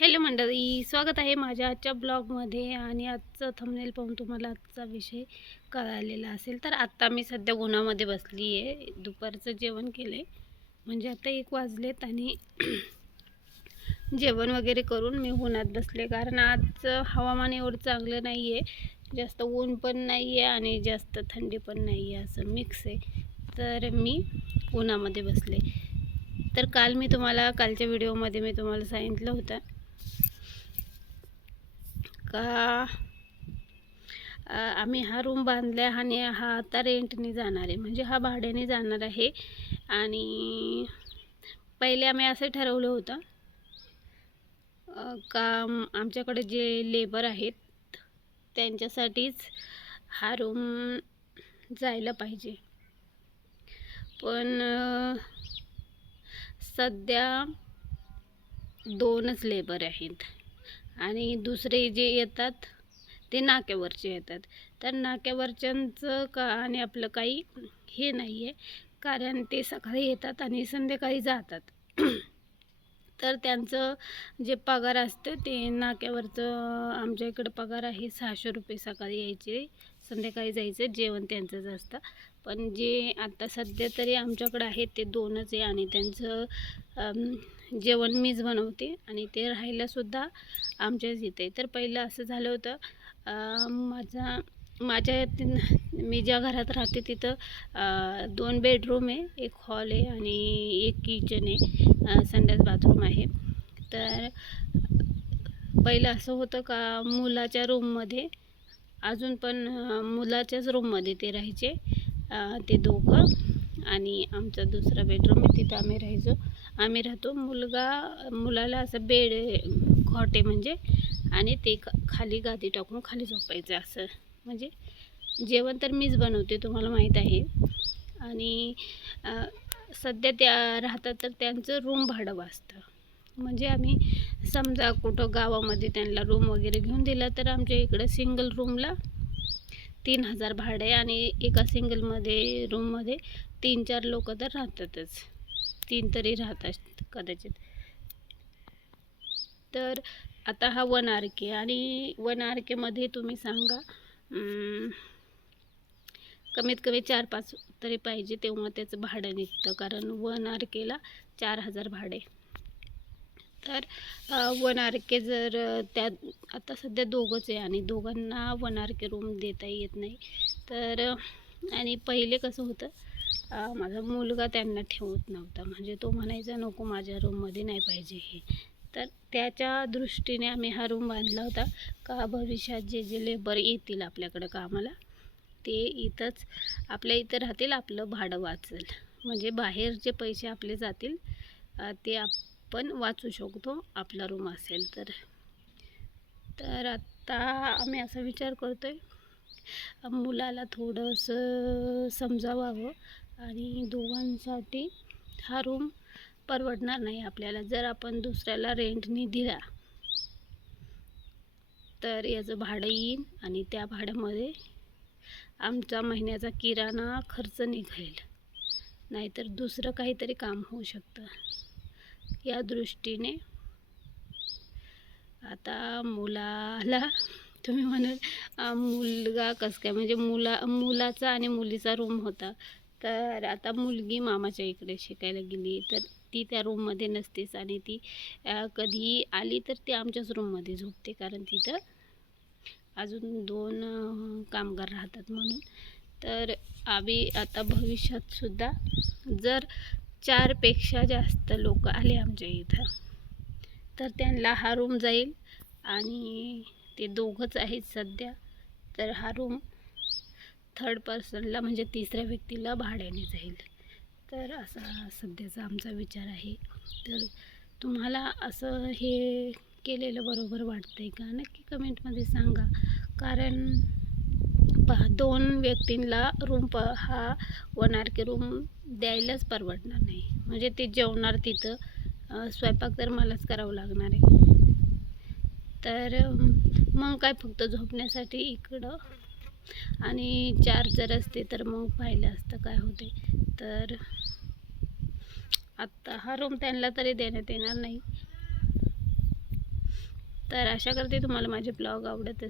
Hello मंडळी स्वागत आहे माझ्या आजच्या ब्लॉगमध्ये आणि आजचं थंबनेल पाहून तुम्हाला आजचा विषय कळालेला असेल. तर आत्ता मी सध्या उन्हामध्ये बसली आहे. दुपारचं जेवण केलं आहे म्हणजे आता एक वाजलेत आणि जेवण वगैरे करून मी उन्हात बसले. कारण आजचं हवामान एवढं चांगलं नाही आहे जास्त ऊन पण नाही आहे आणि जास्त थंडी पण नाही आहे असं मिक्स आहे. तर मी उन्हामध्ये बसले. तर काल मी तुम्हाला कालच्या व्हिडिओमध्ये मी तुम्हाला सांगितलं होतं का? आम्ही हा रूम बांधला आहे आणि हा आता रेंटने जाणार आहे. म्हणजे हा भाड्याने जाणार आहे. आणि पहिले आम्ही असं ठरवलं होतं का आमच्याकडे जे लेबर आहेत त्यांच्यासाठीच हा रूम जायला पाहिजे. पण सध्या दोनच लेबर आहेत. आणि दुसरे जे येतात ते नाक्यावरचे येतात. तर नाक्यावरच्यांचं का आणि आपलं काही हे नाही आहे कारण ते सकाळी येतात आणि संध्याकाळी जातात. तर त्यांचं जे पगार असतं ते नाक्यावरचं आमच्या इकडं पगार आहे सहाशे रुपये सकाळी यायचे संध्याकाळी जायचं जेवण त्यांचंच असतं. पण जे आता सध्या तरी आमच्याकडं आहे ते दोनच आहे आणि त्यांचं जेवण मीच बनवते आणि ते राहायलासुद्धा आमच्याच इथे. तर पहिलं असं झालं होतं माझा माझ्या मी ज्या घरात राहते तिथं दोन बेडरूम आहे एक हॉल आहे आणि एक किचन आहे संडास बाथरूम आहे. तर पहिलं असं होतं का मुलाच्या रूममध्ये अजून पण मुलाच्याच रूममध्ये ते राहायचे ते दोघं आणि आमचा दुसरा बेडरूम आहे तिथं आम्ही राहायचो. आम्ही राहतो मुलगा मुलाला असं बेड खॉट म्हणजे आणि ते खाली गादी टाकून खाली झोपायचं असं. म्हणजे जेवण तर मीच बनवते तुम्हाला माहीत आहे. आणि सध्या त्या राहतात तर त्यांचं रूम भाडं वाचतं. म्हणजे आम्ही समजा कुठं गावामध्ये त्यांना रूम वगैरे घेऊन दिला तर आमच्या इकडं सिंगल रूमला तीन हजार भाडं आहे आणि एका सिंगलमध्ये रूममध्ये तीन चार लोक तर राहतातच. तीन तरी राहतात कदाचित. तर आता हा वन आर के आणि वन आर केमध्ये तुम्ही सांगा कमीत कमी चार पाच तरी पाहिजे तेव्हा त्याचं भाडं निघतं कारण वन आर केला चार हजार भाडे तर वन आर के जर त्या आता सध्या दोघंच आहे आणि दोघांना वन आर के रूम देता येत नाही. तर आणि पहिले कसं होतं माझा मुलगा त्यांना ठेवत नव्हता. म्हणजे तो म्हणायचा नको माझ्या रूममध्ये नाही पाहिजे हे. तर त्याच्या दृष्टीने आम्ही हा रूम बांधला होता. का भविष्यात जे जे लेबर येतील आपल्याकडं कामाला ते इथंच आपल्या इथं राहतील आपलं भाडं वाचेल. म्हणजे बाहेर जे पैसे आपले जातील ते आपण वाचू शकतो आपला रूम असेल तर. तर आत्ता आम्ही असा विचार करतो आहे मुलाला थोडंसं समजावावं आणि दोघांसाठी हा रूम परवडणार नाही आपल्याला. जर आपण दुसऱ्याला रेंटने दिला तर याचं भाडं येईल आणि त्या भाड्यामध्ये आमचा महिन्याचा किराणा खर्च निघेल. नाहीतर दुसरं काहीतरी काम होऊ शकतं. या दृष्टीने आता मुलाला तुम्ही म्हणाल मुलगा कसं काय? म्हणजे मुला मुलाचा आणि मुलीचा रूम होता. तर आता मुलगी मामाच्या इकडे शिकायला गेली. तर ती त्या रूममध्ये नसतेच आणि ती कधी आली तर ती आमच्याच रूममध्ये झोपते. कारण तिथं अजून दोन कामगार राहतात म्हणून. तर आम्ही आता भविष्यातसुद्धा जर चारपेक्षा जास्त लोक आले आमच्या इथं तर त्यांना हा रूम जाईल आणि ते दोघंच आहेत सध्या. तर हा रूम थर्ड पर्सनला म्हणजे तिसऱ्या व्यक्तीला भाड्याने जाईल. तर असा सध्याचा आमचा विचार आहे. तर तुम्हाला असं हे केलेलं बरोबर वाटतं आहे का? नक्की कमेंटमध्ये सांगा. कारण पहा दोन व्यक्तींना रूम प हा वन आर के रूम द्यायलाच परवडणार नाही. म्हणजे ते जेवणार तिथं. स्वयंपाक तर मलाच करावं लागणार आहे. तर मग काय फक्त झोपण्यासाठी इकडं. आणि चार्जर असते तर मग पाहिलं असतं काय होते. तर आत्ता हा रूम त्यांना तरी देण्यात येणार नाही. तर आशा करते तुम्हाला माझे ब्लॉग आवडत असतील